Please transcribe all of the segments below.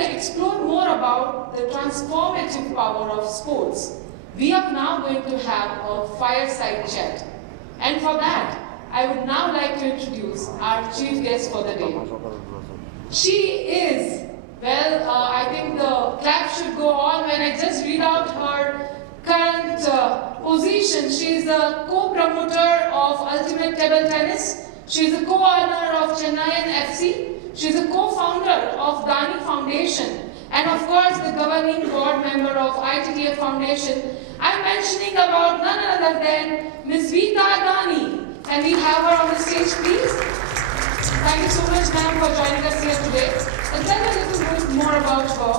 to explore more about the transformative power of sports, we are now going to have a fireside chat. And for that, I would now like to introduce our chief guest for the day. She is, well, I think the clap should go on when I just read out her current position. She is a co-promoter of Ultimate Table Tennis. She is a co-owner of Chennaiyin FC. She is a co-founder of Dani Foundation. And of course, the governing board member of ITTF Foundation. I'm mentioning about none other than Ms. Veeta Dani. Can we have her on the stage, please? Thank you so much, ma'am, for joining us here today. Let's tell a little bit more about her.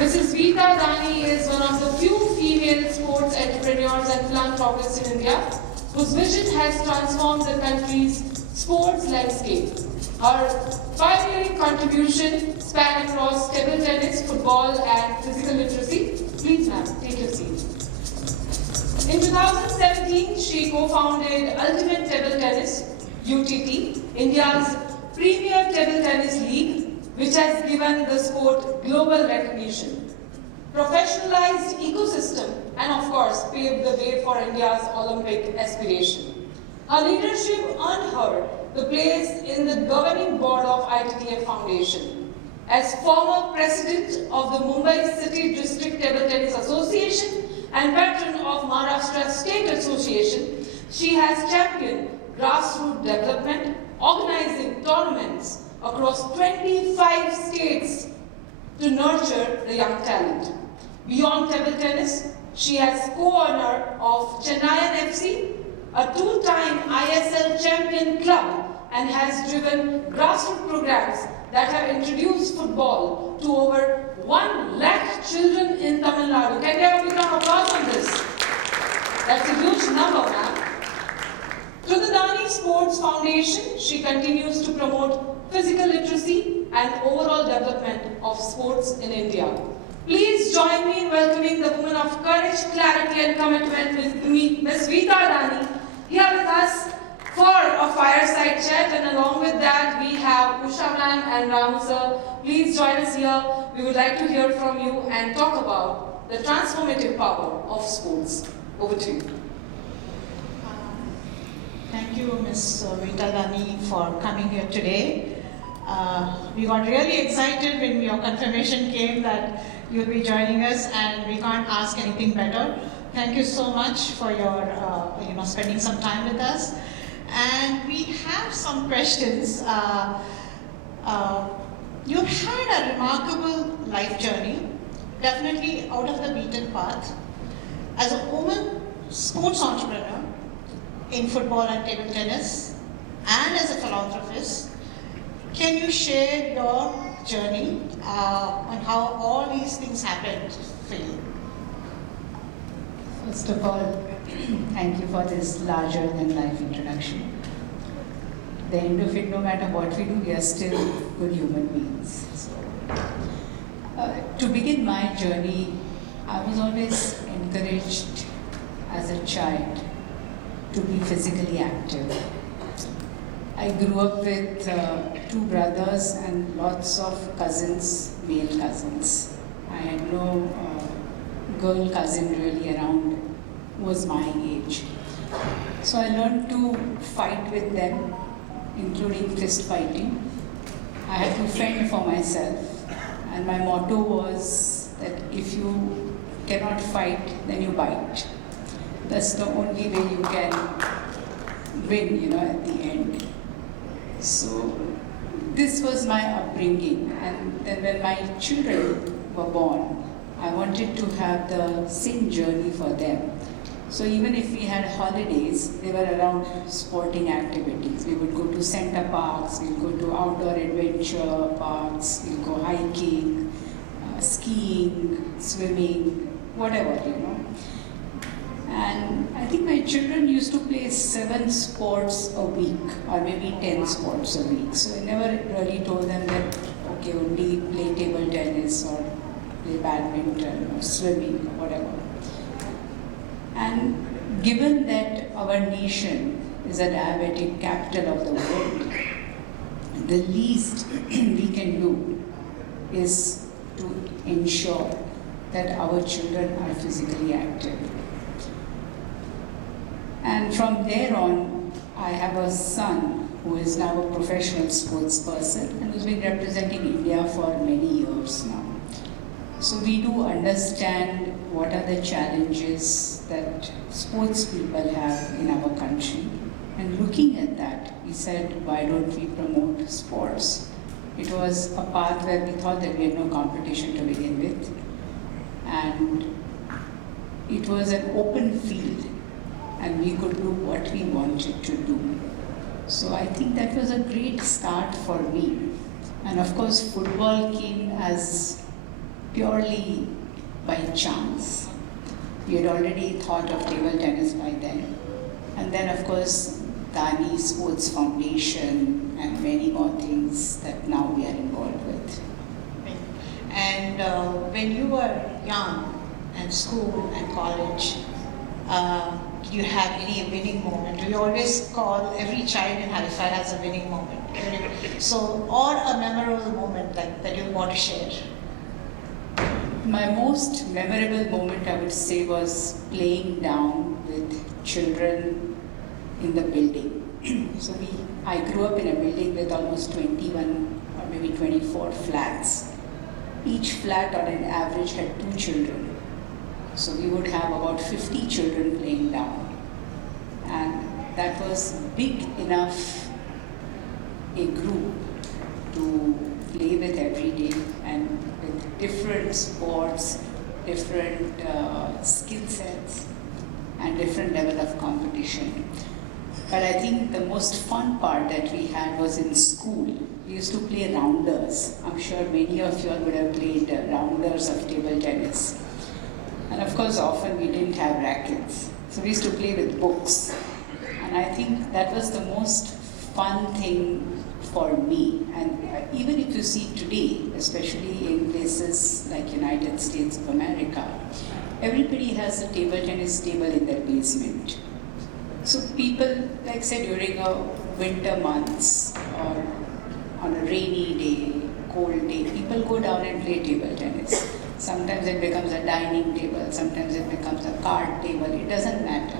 Mrs. Veeta Dani is one of the few female sports entrepreneurs and philanthropists in India whose vision has transformed the country's sports landscape. Her pioneering contribution span across table tennis, football, and physical literacy. Please, ma'am, take your seat. In 2017, she co-founded Ultimate Table Tennis, UTT, India's premier table tennis league, which has given the sport global recognition, professionalized ecosystem, and of course, paved the way for India's Olympic aspiration. Her leadership earned her the place in the governing board of ITTF Foundation. As former president of the Mumbai City District Table Tennis Association and patron of Maharashtra State Association, she has championed grassroots development, organizing tournaments across 25 states to nurture the young talent. Beyond table tennis, she has co-owner of Chennaiyin FC, a two-time ISL champion club, and has driven grassroots programs that have introduced football to over 1 lakh children in Tamil Nadu. Can we have a big round of applause on this? That's a huge number, ma'am. Through the Dani Sports Foundation, she continues to promote physical literacy and overall development of sports in India. Please join me in welcoming the woman of courage, clarity, and commitment, Ms. Veeta Dani, here with us for a fireside chat. And along with that, we have Usha ma'am and Ramu sir. Please join us here. We would like to hear from you and talk about the transformative power of sports. Over to you. Thank you, Ms. Veeta Dani, for coming here today. We got really excited when your confirmation came that you'll be joining us, and we can't ask anything better. Thank you so much for your, spending some time with us. And we have some questions. You've had a remarkable life journey, definitely out of the beaten path. As a woman, sports entrepreneur in football and table tennis, and as a philanthropist, can you share your journey on how all these things happened for you? First of all, thank you for this larger-than-life introduction. The end of it, no matter what we do, we are still good human beings. So, to begin my journey, I was always encouraged as a child to be physically active. I grew up with 2 brothers and lots of cousins, male cousins. I had no girl cousin really around who was my age. So I learned to fight with them, including fist fighting. I had to fend for myself, and my motto was that if you cannot fight, then you bite. That's the only way you can win, at the end. So this was my upbringing, and then when my children were born, I wanted to have the same journey for them. So even if we had holidays, they were around sporting activities. We would go to center parks, we'd go to outdoor adventure parks, we'd go hiking, skiing, swimming, whatever, And I think my children used to play 7 sports a week, or maybe 10 sports a week. So I never really told them that, okay, only play table tennis or play badminton or swimming or whatever. And given that our nation is a diabetic capital of the world, the least we can do is to ensure that our children are physically active. And from there on, I have a son who is now a professional sports person and who's been representing India for many years now. So we do understand what are the challenges that sports people have in our country. And looking at that, we said, why don't we promote sports? It was a path where we thought that we had no competition to begin with. And it was an open field, and we could do what we wanted to do. So I think that was a great start for me. And of course, football came as purely by chance. We had already thought of table tennis by then. And then, of course, Dani Sports Foundation and many more things that now we are involved with. And when you were young and school and college, do you have any winning moment? We always call every child in Halifax has a winning moment. So, or a memorable moment that you want to share. My most memorable moment, I would say, was playing down with children in the building. So I grew up in a building with almost 21 or maybe 24 flats. Each flat on an average had 2 children. So we would have about 50 children playing down. And that was big enough a group to play with every day and with different sports, different skill sets, and different level of competition. But I think the most fun part that we had was in school. We used to play rounders. I'm sure many of you all would have played rounders of table tennis. And of course, often we didn't have rackets. So we used to play with books. And I think that was the most fun thing for me. And even if you see today, especially in places like United States of America, everybody has a table tennis table in their basement. So people, like say during a winter months or on a rainy day, cold day, people go down and play table tennis. Sometimes it becomes a dining table, sometimes it becomes a card table, it doesn't matter.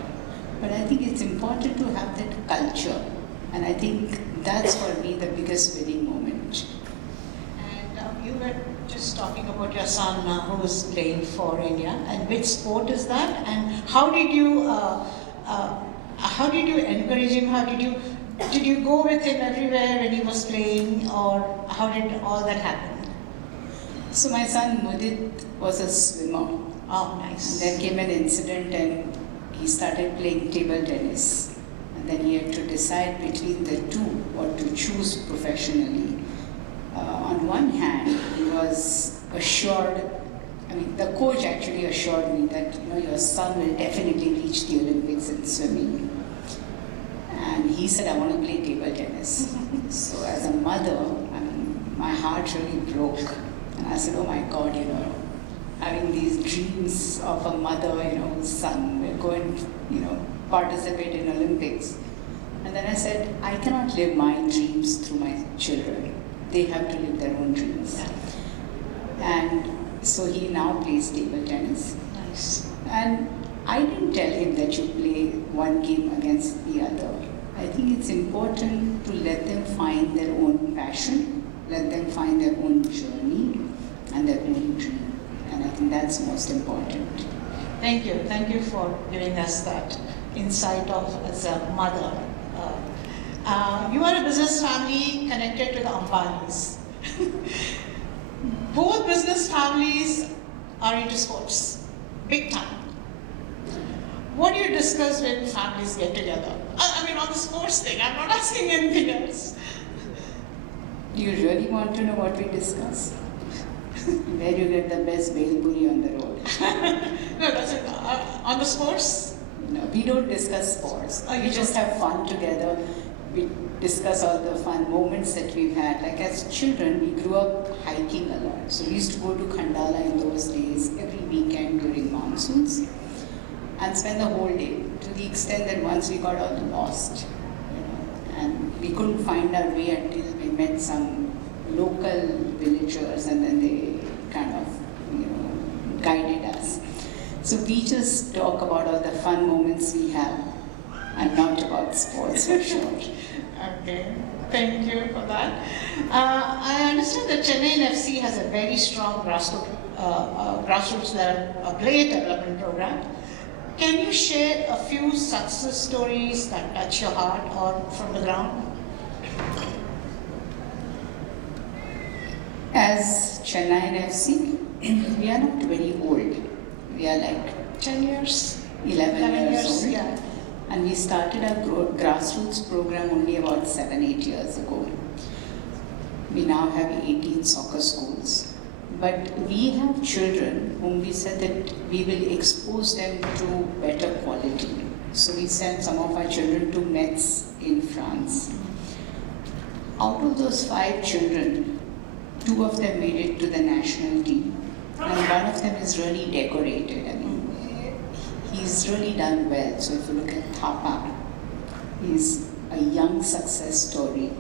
But I think it's important to have that culture. And I think that's for me the biggest winning moment. And you were just talking about your son who is playing for India. And which sport is that? And how did you encourage him? Did you go with him everywhere when he was playing, or how did all that happen? So my son Mudit was a swimmer. Oh, nice. And then came an incident and he started playing table tennis. And then he had to decide between the two what to choose professionally. On one hand, he was assured, the coach actually assured me that your son will definitely reach the Olympics in swimming. And he said, I want to play table tennis. So as a mother, my heart really broke. And I said, oh my God, having these dreams of a mother, whose son will go and, participate in Olympics. And then I said, I cannot live my dreams through my children. They have to live their own dreams. And so he now plays table tennis. Nice. And I didn't tell him that you play one game against the other. I think it's important to let them find their own passion, let them find their own journey and their own dream. And I think that's most important. Thank you. Thank you for giving us that insight of as a mother. You are a business family connected to the Ambanis. Both business families are into sports, big time. What do you discuss when families get together? On the sports thing, I'm not asking anything else. Do you really want to know what we discuss? Where you get the best bhel puri on the road? No, that's it. On the sports? No, we don't discuss sports. Oh, you We just don't? have fun together. We discuss all the fun moments that we've had. Like as children, we grew up hiking a lot. So we used to go to Khandala in those days every weekend during monsoons and spend the whole day, to the extent that once we got all lost, and we couldn't find our way until we met some local villagers, and then they kind So we just talk about all the fun moments we have and not about sports for sure. Okay, thank you for that. I understand that Chennai FC has a very strong grassroots level player development program. Can you share a few success stories that touch your heart or from the ground? As Chennai FC, we are not very old. We are like 10 years? 11 years old. Yeah. And we started our grassroots program only about 7-8 years ago. We now have 18 soccer schools. But we have children whom we said that we will expose them to better quality. So we sent some of our children to Metz in France. Out of those 5 children, 2 of them made it to the national team. And one of them is really decorated. I mean, he's really done well. So if you look at Thapa, he's a young success story.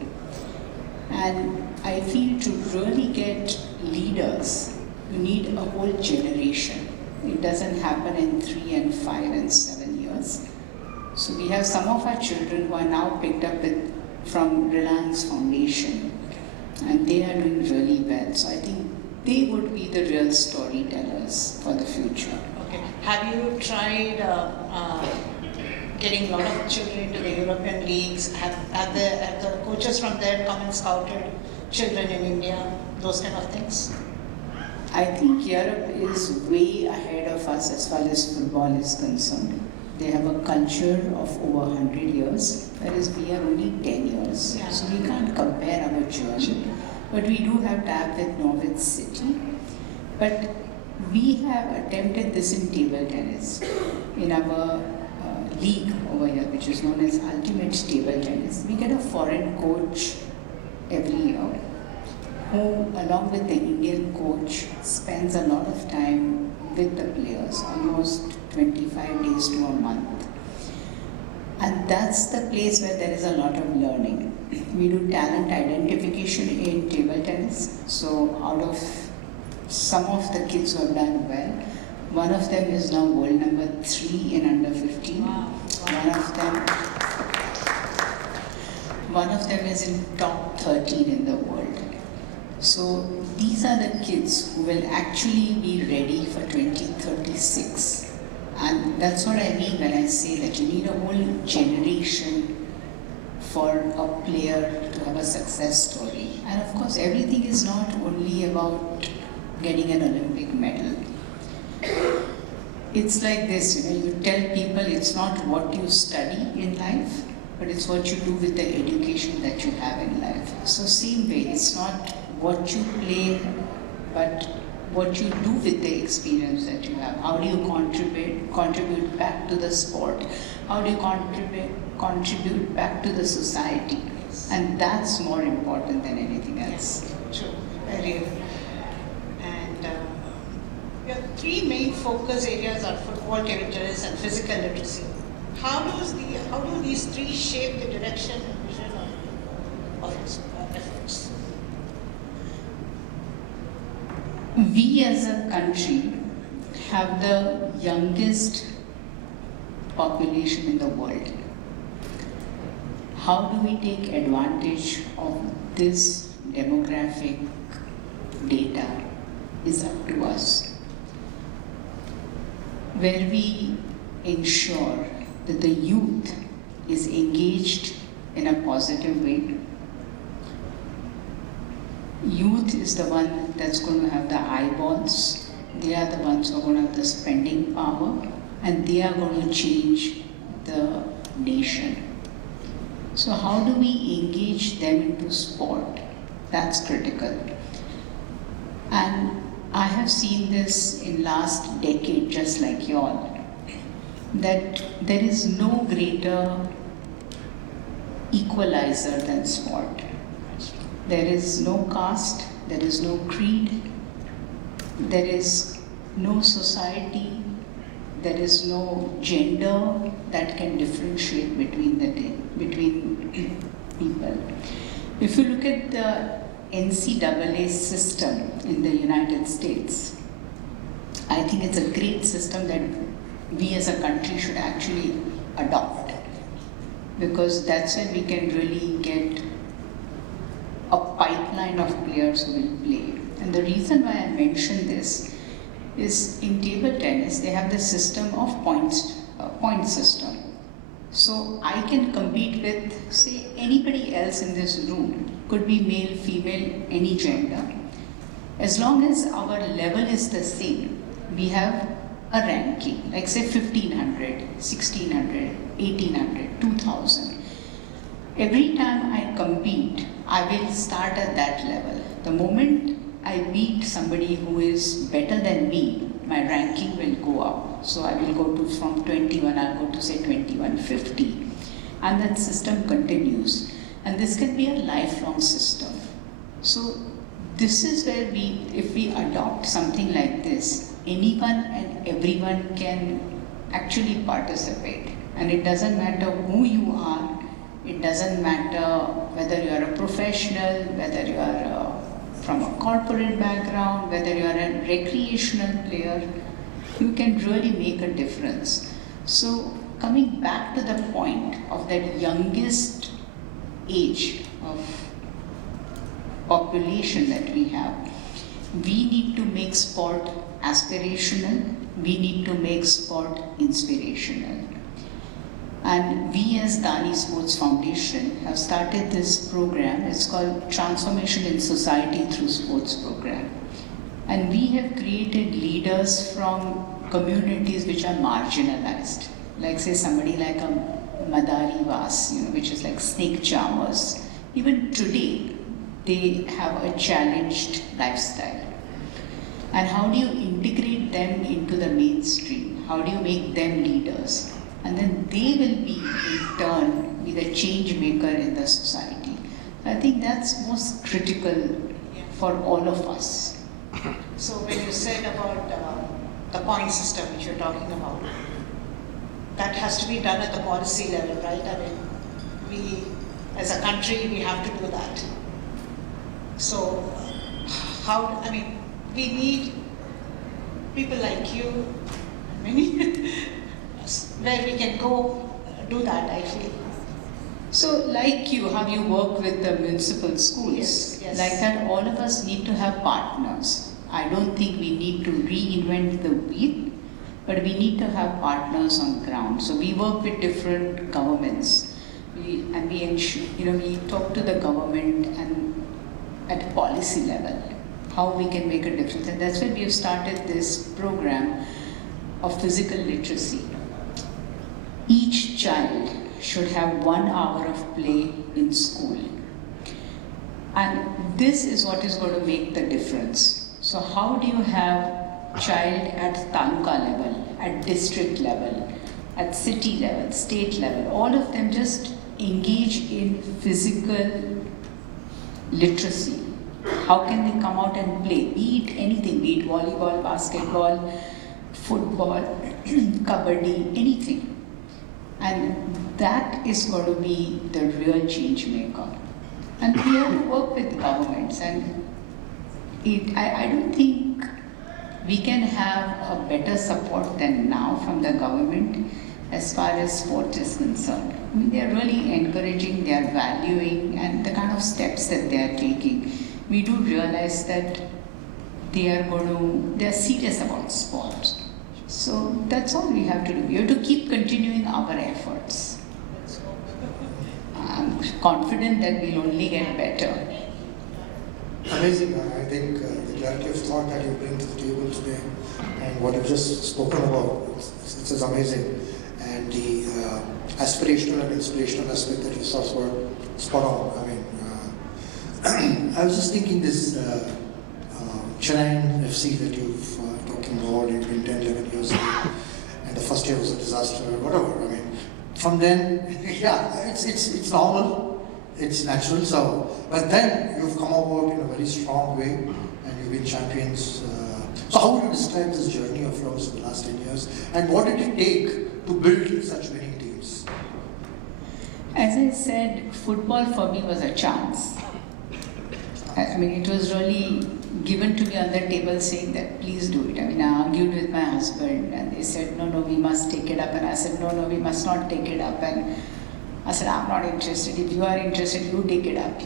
And I feel to really get leaders, you need a whole generation. It doesn't happen in 3 and 5 and 7 years. So we have some of our children who are now picked up from Reliance Foundation, and they are doing really well. So I think they would be the real storytellers for the future. Okay. Have you tried getting a lot of children into the European leagues? Have the coaches from there come and scouted children in India? Those kind of things? I think Europe is way ahead of us as far as football is concerned. They have a culture of over 100 years, whereas we are only 10 years. Yeah. So we can't compare our journey. But we do have tap with Norwich City. But we have attempted this in table tennis, in our league over here, which is known as Ultimate Table Tennis. We get a foreign coach every year, who, along with the Indian coach, spends a lot of time with the players, almost 25 days to a month. And that's the place where there is a lot of learning. We do talent identification in table tennis. So out of some of the kids who have done well, one of them is now world number 3 in under 15. Wow. One of them is in top 13 in the world. So these are the kids who will actually be ready for 2036. And that's what I mean when I say that you need a whole generation for a player to have a success story. And of course, everything is not only about getting an Olympic medal. It's like this, you tell people it's not what you study in life, but it's what you do with the education that you have in life. So same way, it's not what you play, but what you do with the experience that you have. How do you contribute back to the sport? How do you contribute back to the society? And that's more important than anything else. Yes, true, very good. And your 3 main focus areas are football, table tennis, and physical literacy. How do these 3 shape the direction and vision of its efforts? We as a country have the youngest population in the world. How do we take advantage of this demographic data is up to us. Where we ensure that the youth is engaged in a positive way. Youth is the one that's going to have the eyeballs. They are the ones who are going to have the spending power, and they are going to change the nation. So how do we engage them into sport? That's critical. And I have seen this in last decade, just like y'all, that there is no greater equalizer than sport. There is no caste, there is no creed, there is no society, there is no gender that can differentiate between people. If you look at the NCAA system in the United States, I think it's a great system that we as a country should actually adopt, because that's when we can really get a pipeline of players who will play. And the reason why I mention this is in table tennis, they have the system of point system. So I can compete with, say, anybody else in this room, could be male, female, any gender. As long as our level is the same, we have a ranking, like say 1500, 1600, 1800, 2000. Every time I compete, I will start at that level. The moment I beat somebody who is better than me, my ranking will go up. So I will go to from 21, I'll go to say 2150. And that system continues. And this can be a lifelong system. So this is where if we adopt something like this, anyone and everyone can actually participate. And it doesn't matter who you are, it doesn't matter whether you are a professional, whether you are from a corporate background, whether you are a recreational player, you can really make a difference. So coming back to the point of that youngest age of population that we have, we need to make sport aspirational, we need to make sport inspirational. And we as Dani Sports Foundation have started this program. It's called Transformation in Society Through Sports Program. And we have created leaders from communities which are marginalized. Like say somebody like a Madari Vas, which is like snake charmers. Even today, they have a challenged lifestyle. And how do you integrate them into the mainstream? How do you make them leaders? And then they will be, in turn, be the change maker in the society. I think that's most critical for all of us. So when you said about the point system which you're talking about, that has to be done at the policy level, right? I mean, we, as a country, we have to do that. So we need people like you, where we can go do that, I feel. So like you, how you work with the municipal schools, Yes. like that all of us need to have partners. I don't think we need to reinvent the wheel, but we need to have partners on ground. So we work with different governments. We talk to the government and at policy level, how we can make a difference. And that's why we have started this program of physical literacy. Each child should have 1 hour of play in school. And this is what is going to make the difference. So how do you have child at taluka level, at district level, at city level, state level, all of them just engage in physical literacy? How can they come out and play? Be it anything, be it volleyball, basketball, football, kabaddi, anything. And that is going to be the real change maker. And we have to work with governments. And I don't think we can have a better support than now from the government as far as sport is concerned. I mean, they are really encouraging, they are valuing, and the kind of steps that they are taking. We do realize that they are serious about sport. So that's all we have to do. We have to keep continuing our efforts. I'm confident that we'll only get better. Amazing. I think the clarity of thought that you bring to the table today and what you've just spoken about, it's amazing. And the aspirational and inspirational aspect that you saw were spot on. I mean, I was just thinking this Chennai FC that you've talking about, you've been 10, 11 years ago, and the first year was a disaster, whatever. I mean, from then, yeah, it's normal, it's natural. So, but then you've come about in a very strong way, and you've been champions. So, how would you describe this journey of yours in the last 10 years, and what did it take to build such winning teams? As I said, football for me was a chance. I mean, it was really given to me on the table saying that please do it. I mean, I argued with my husband and they said, no, we must take it up. And I said, no, we must not take it up. And I said, I'm not interested. If you are interested, you take it up,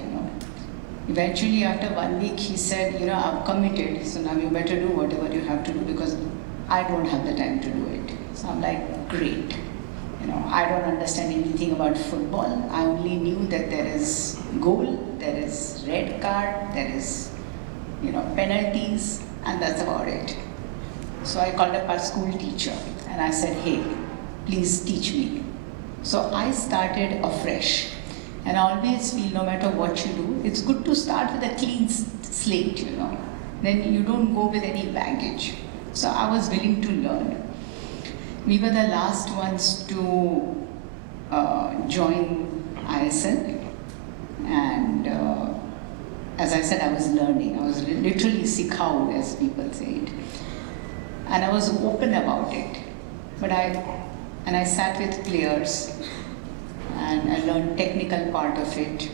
Eventually, after 1 week, he said, I've committed, so now you better do whatever you have to do because I don't have the time to do it. So I'm like, great. I don't understand anything about football. I only knew that there is goal, there is red card, there is, penalties, and that's about it. So I called up our school teacher and I said, hey, please teach me. So I started afresh. And I always feel no matter what you do, it's good to start with a clean slate, Then you don't go with any baggage. So I was willing to learn. We were the last ones to join ISL. And as I said, I was learning. I was literally sikhao, as people say it. And I was open about it. But I sat with players. And I learned technical part of it.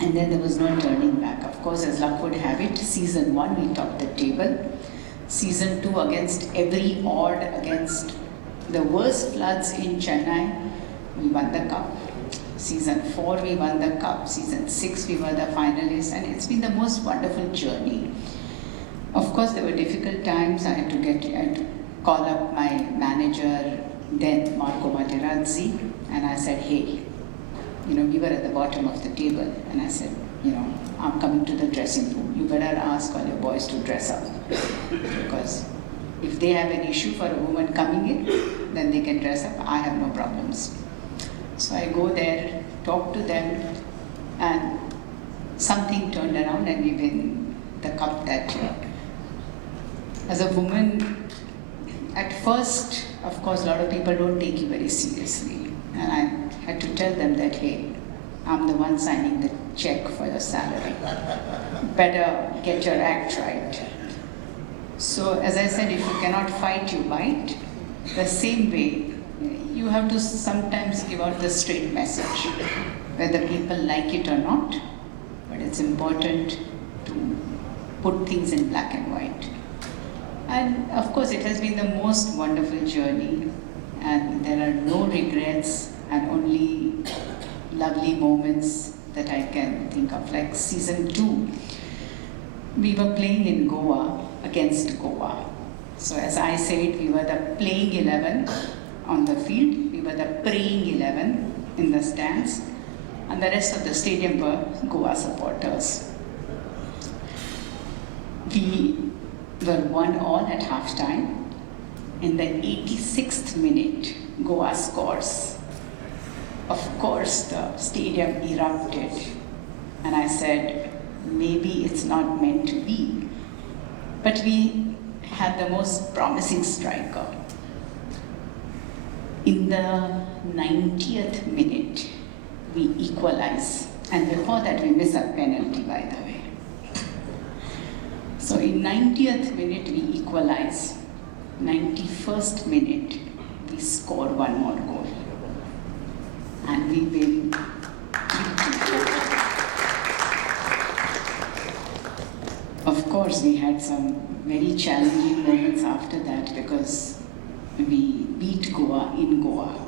And then there was no turning back. Of course, as luck would have it, season 1 we topped the table. Season 2 against every odd, against the worst floods in Chennai, we won the cup. Season 4 we won the cup. Season 6 we were the finalists. And it's been the most wonderful journey. Of course, there were difficult times. I had to call up my manager, then Marco Materazzi. And I said, hey, we were at the bottom of the table. And I said, I'm coming to the dressing room. You better ask all your boys to dress up. Because if they have an issue for a woman coming in, then they can dress up. I have no problems. So I go there, talk to them, and something turned around and we win the cup that year. As a woman, at first, of course, a lot of people don't take you very seriously. And I had to tell them that, hey, I'm the one signing the check for your salary. Better get your act right. So as I said, if you cannot fight, you bite. The same way, you have to sometimes give out the straight message, whether people like it or not. But it's important to put things in black and white. And of course, it has been the most wonderful journey. And there are no regrets and only lovely moments that I can think of. Like season 2, we were playing in Goa against Goa. So as I said, we were the playing 11 on the field, we were the praying 11 in the stands, and the rest of the stadium were Goa supporters. We were 1-1 at halftime. In the 86th minute, Goa scores. Of course, the stadium erupted. And I said, maybe it's not meant to be. But we had the most promising striker. In the 90th minute, we equalize. And before that, we miss a penalty, by the way. So in 90th minute, we equalize. 91st minute, we score one more goal. And we win 3-2. Of course, we had some very challenging moments after that because we beat Goa in Goa.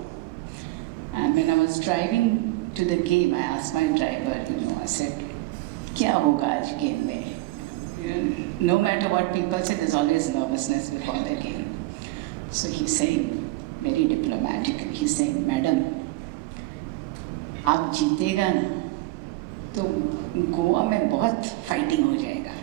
And when I was driving to the game, I asked my driver, I said, "Kya hoga aaj game mein?" No matter what people say, there's always nervousness before the game. So he's saying, very diplomatically, he's saying, "Madam, आप जीतेगा ना तो गोवा में बहुत fighting हो जाएगा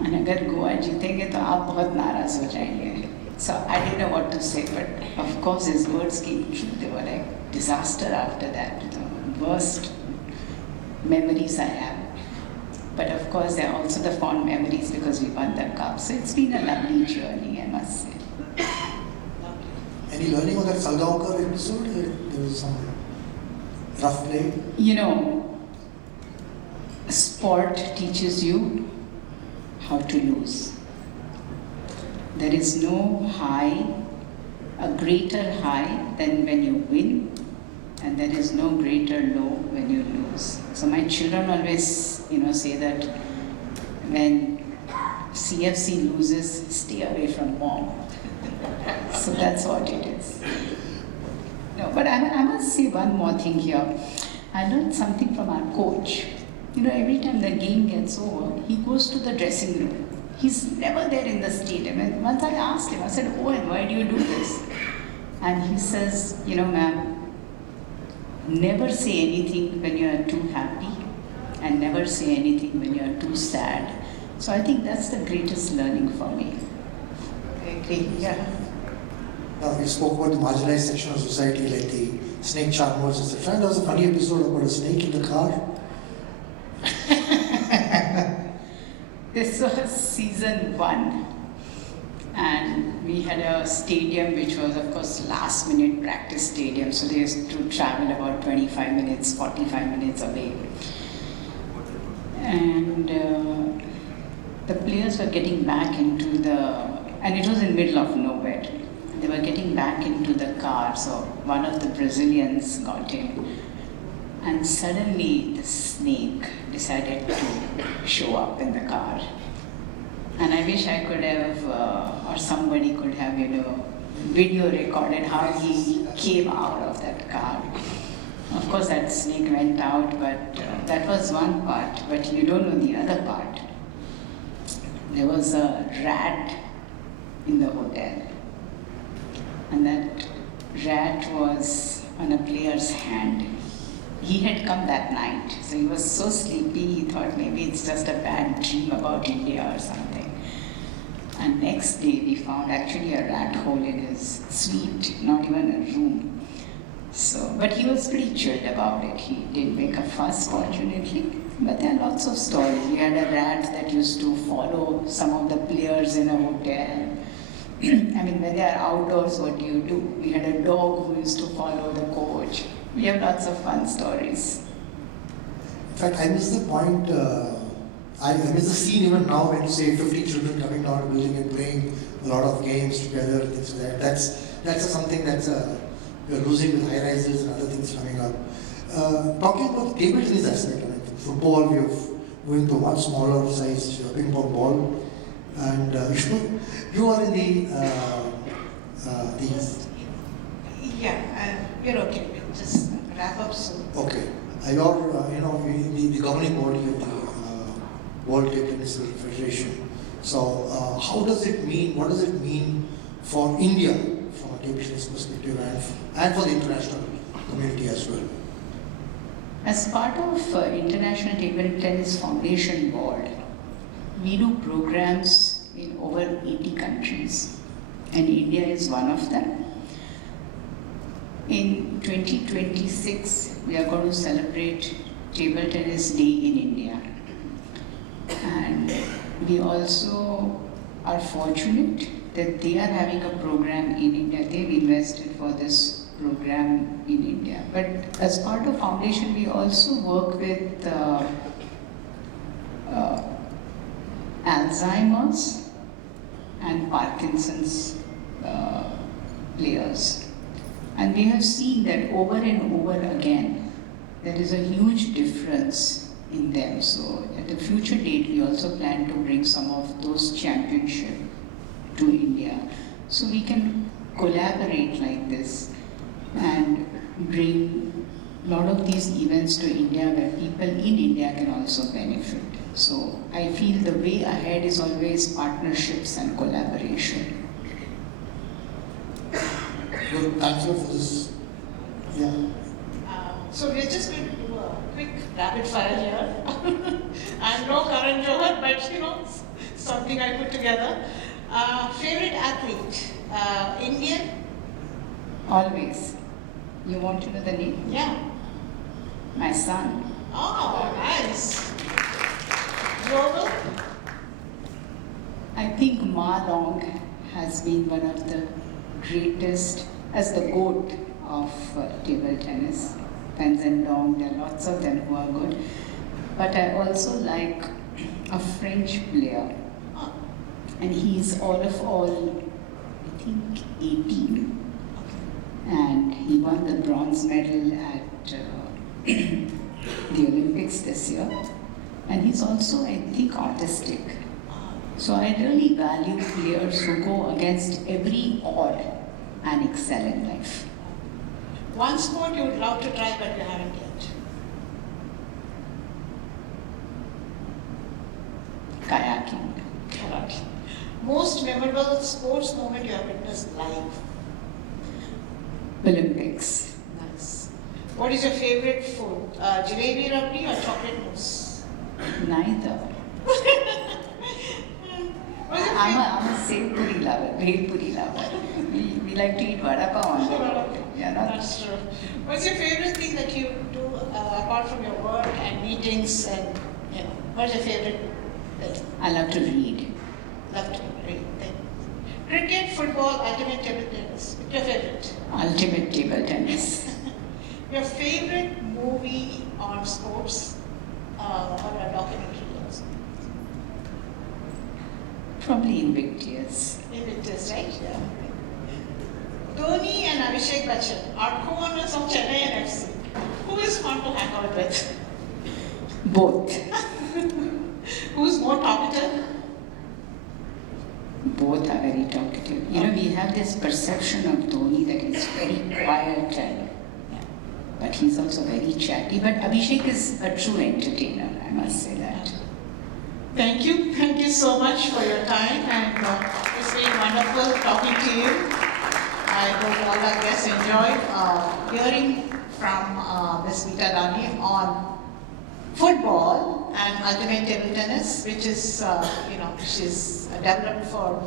और अगर गोवा जीतेंगे तो आप बहुत नाराज हो जाएंगे." So I didn't know what to say, but of course his words came true. They were like disaster after that, the worst memories I have. But of course there are also the fond memories because we won the cup. So it's been a lovely journey, I must say. Any learning on that Salgaonkar episode? There was some rough play? Sport teaches you how to lose. There is no high, a greater high than when you win, and there is no greater low when you lose. So my children always, say that when CFC loses, stay away from mom. So that's what it is. No, but I must say one more thing here. I learned something from our coach. You know, every time the game gets over, he goes to the dressing room. He's never there in the stadium. And once I asked him, I said, Owen, why do you do this? And he says, you know, ma'am, never say anything when you are too happy and never say anything when you are too sad. So I think that's the greatest learning for me. I agree. Yeah. We spoke about the marginalized section of society, like the snake charmers, etc. And there was a funny episode about a snake in the car. This was season 1, and we had a stadium which was, of course, last minute practice stadium, so they used to travel about 25 minutes, 45 minutes away. And the players were getting back into and it was in the middle of nowhere. They were getting back into the car, so one of the Brazilians got in. And suddenly the snake decided to show up in the car. And I wish I could have, or somebody could have, video recorded how he came out of that car. Of course, that snake went out, but that was one part. But you don't know the other part. There was a rat in the hotel. And that rat was on a player's hand. He had come that night, so he was so sleepy, he thought maybe it's just a bad dream about India or something. And next day we found actually a rat hole in his suite, not even a room. So, but he was pretty chilled about it. He didn't make a fuss, fortunately. But there are lots of stories. We had a rat that used to follow some of the players in a hotel. I mean, when they are outdoors, what do? We had a dog who used to follow the coach. We have lots of fun stories. In fact, I miss the point, I miss the scene even now when you say 50 children coming down a building and playing a lot of games together, things like that. That's something that's we're losing with high rises and other things coming up. Talking about the table tennis aspect, I mean, football, we have going to much smaller size ping pong ball. And you are in the Yeah, you're okay. We'll just wrap up soon. okay. You're the governing body of the World Table Tennis Federation. So what does it mean for India from a table tennis perspective and for the international community as well? As part of International Table Tennis Foundation Board, we do programs in over 80 countries, and India is one of them. In 2026, we are going to celebrate Table Tennis Day in India. And we also are fortunate that they are having a program in India. They've invested for this program in India. But as part of foundation, we also work with Alzheimer's and Parkinson's players. And we have seen that over and over again, there is a huge difference in them. So at a future date, we also plan to bring some of those championships to India. So we can collaborate like this and bring a lot of these events to India where people in India can also benefit. So I feel the way ahead is always partnerships and collaboration. Good. Thank you for this. Yeah. So we're just going to do a quick rapid fire here. I'm no Karan Johar, but something I put together. Favorite athlete? Indian? Always. You want to know the name? Yeah. My son. Oh, nice. Global? I think Ma Long has been one of the greatest, as the GOAT of table tennis. Tenzin Dong, there are lots of them who are good. But I also like a French player. And he's all, I think, 18. And he won the bronze medal at the Olympics this year. And he's also, I think, artistic. So I really value players who go against every odd and excel in life. One sport you would love to try but you haven't yet. Kayaking. Correct. Most memorable sports moment you have witnessed live. Olympics. Nice. What is your favorite food? Jalebi rabdi or chocolate mousse? Neither. What is your I'm a sev puri lover, bhel puri lover. We like to eat vada pav on the road. Yeah, not That's true. What's your favorite thing that you do apart from your work and meetings and what's your favorite thing? I love to read. Love to read. Cricket, football, ultimate table tennis. What's your favorite? Ultimate table tennis. Your favorite movie on sports or a documentary also? Probably Invictus. If it is right, yeah. Dhoni and Abhishek Bachchan are co-owners of Chennai and FC. Who is fun to hang out with? Both. Who's more talkative? Both are very talkative. We have this perception of Dhoni that he's very quiet but he's also very chatty. But Abhishek is a true entertainer, I must say that. Thank you so much for your time, and it's been wonderful talking to you. I hope all our guests enjoyed hearing from Ms. Meeta Dani on football and ultimate table tennis, which is she's developed for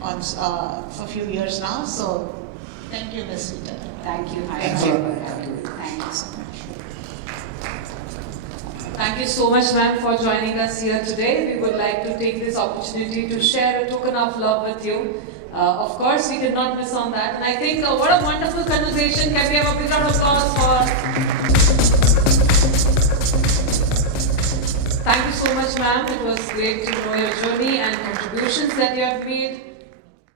a few years now. So thank you, Ms. Meeta. Thank you. Thanks a lot. Thank you. Thank you so much. Thank you so much, ma'am, for joining us here today. We would like to take this opportunity to share a token of love with you. Of course, we did not miss on that. And I think what a wonderful conversation. Can we have a big round of applause for... Thank you so much, ma'am. It was great to know your journey and contributions that you have made.